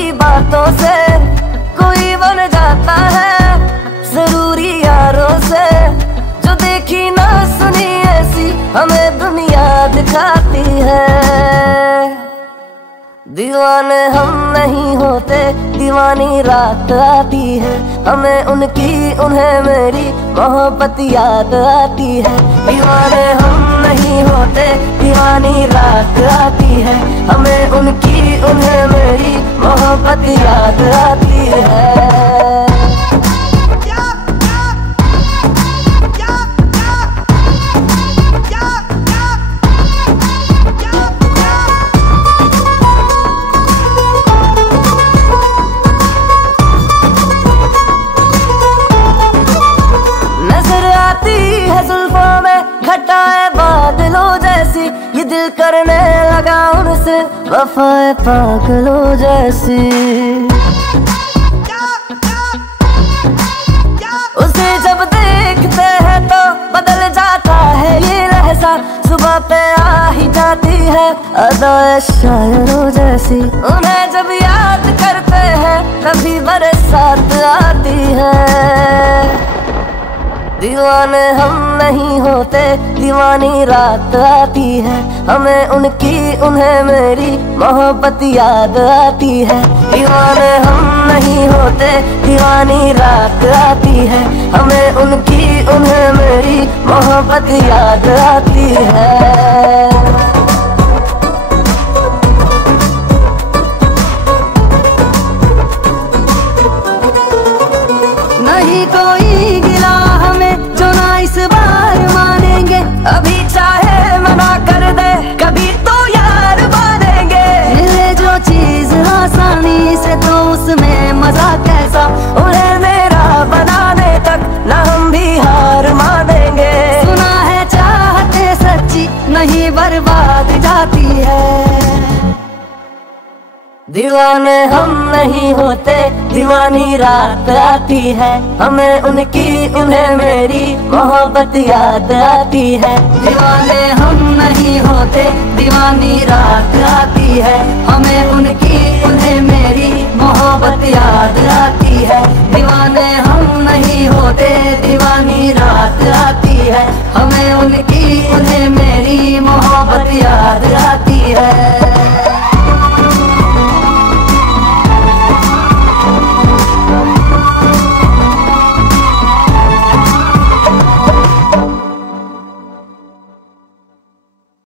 थोड़ी बातों से कोई बन जाता है जरूरी यारों से। जो देखी ना सुनी ऐसी हमें दुनिया दिखाती है। दीवाने हम नहीं होते, दीवानी रात आती है। हमें उनकी उन्हें मेरी मोहब्बत याद आती है। दीवाने हम नहीं होते, दीवानी रात आती है। हमें उनकी उन्हें मेरी मोहब्बत याद आती है। जुल्फों में घटाए बादलों जैसी, ये दिल करने लगा उनसे वफाए पागलों जैसी। उसे जब देखते हैं तो बदल जाता है ये लहजा। सुबह पे आ ही जाती है अदाए शायरों जैसी। उन्हें जब याद करते हैं कभी बरसात आती है। दीवाने हम नहीं होते, दीवानी रात आती है। हमें उनकी उन्हें मेरी मोहब्बत याद आती है। दीवाने हम नहीं होते, दीवानी रात आती है। हमें उनकी उन्हें मेरी मोहब्बत याद आती है। नहीं कोई गिला हमें जो ना इस बार मानेंगे। अभी चाहे मना कर दे कभी तो यार मानेंगे। मिले जो चीज आसानी से तो उसमें मजा कैसा। उन्हें मेरा बनाने तक ना हम भी हार मानेंगे। सुना है चाहते सच्ची नहीं बर्बाद जाती है। दीवाने हम नहीं होते, दीवानी रात आती है। हमें उनकी उन्हें मेरी मोहब्बत याद आती है। दीवाने हम नहीं होते, दीवानी रात आती है। हमें उनकी उन्हें मेरी